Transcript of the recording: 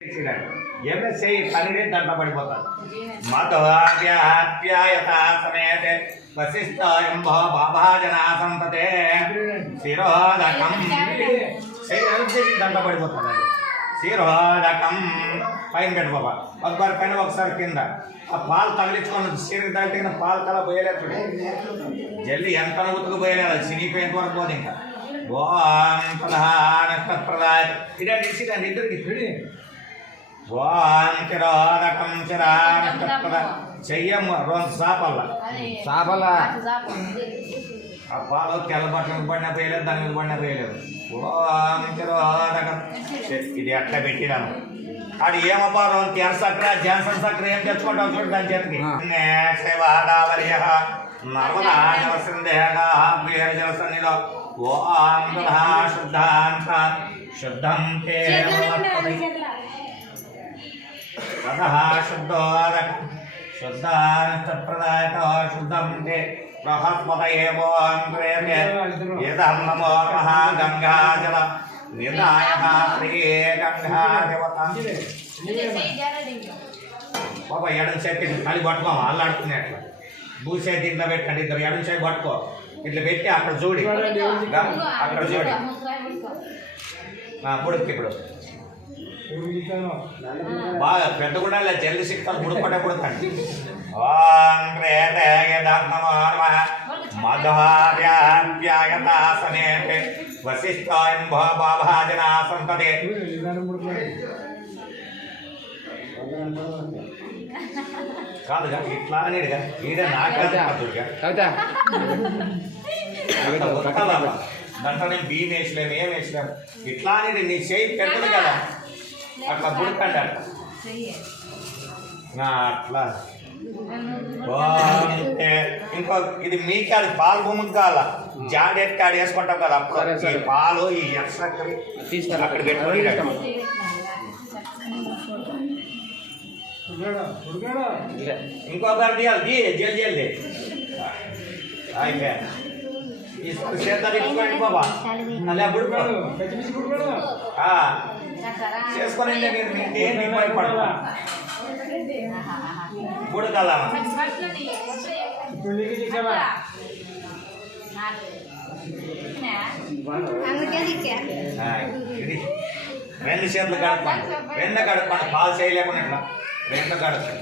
MSI పనిరే దాంట్లో పడిపోతారు మధ్యాప్యాయత సమేతే వశిష్ఠో బాబాజనా సంతతే శిరోదకం దాంట్లో పడిపోతుంది అది శిరోదకం పైన పెట్టు బాబా ఒకసారి పైన ఒకసారి కింద ఆ పాలు తగిలించుకున్నది సీరకు తగిలిన పాలు కల పోయలేదు జల్లి ఎంత ఉతుకు పోయలేదు అది చినిపోయేంత వరకు పోదు ఇంకా ఓం ప్రధాన ఇదండి ఇచ్చిదండి ఇద్దరికి ఓం చిరోదకం చిరానష్టప్రద చెయ్యమ్మ రెండు సాపల్ల ఆ పాలు తెల్ల బట్టలకు పడిన పోయలేదు దాని మీద పడిన పోయలేదు ఓం చిరోదకం ఇది అట్లా పెట్టినాను అది ఏమబ్బా రెండు తెర సక్ర జాన్సన్ సక్ర ఏం తెచ్చుకుంటావు చూడు దాని చేతికి సేవాడావర్య నర్మదా జలసిందేగా ప్రియ జలసన్నిలో ఓం శుద్ధాంత శుద్ధం తే శుద్ధోదక శుద్ధానష్టప్రదాయక శుద్ధం తే బృహస్పతయే ఏదం నమో మహాగంగాజల నిదాయ శ్రీ గంగాదేవత బాబా ఎడం చేతి ఖాళీ పట్టుకో అల్లాడుతున్నట్లు భూసే దీంట్లో పెట్టండి ఇద్దరు ఎడం చేయి పట్టుకో ఇట్లా పెట్టి అక్కడ చూడి అక్కడ చూడి బుడుక్కి ఇప్పుడు బాగా పెద్ద కూడా జల్ది సిక్తాను బుడుపడే బుడకండి మధ్యాప్యాయతాసనే వశిష్ఠాయం బాభాజనా సంతతే కాదుగా ఇట్లా అనేడుగా ఈడ నాకుగా దాంట్లో నేను బియ్యం వేసలేము ఏం వేసలేము ఇట్లా అనేది నీ చేయి పెద్దది కదా అట్లా గుడికండి అట్లా అట్లా ఇంకో ఇది మీకు అది పాలు భూమికి కావాల జాడెట్టి ఆడ వేసుకుంటాం కదా అప్పుడు ఈ పాలు ఈ ఎక్స్ట్రా అక్కడ పెట్టుకొని ఇంకొకటి తీయాలి జల్ది జల్ది అయిపోయా తీసుకొని చేద్దాం ఇచ్చుకోండి బాబా అలా చేసుకొని మీరు భయపడదు బుడకాలా రెండు చేతులు గడపండి రెండు గడపండి పాలు చేయలేకుండా రెండు గడపండి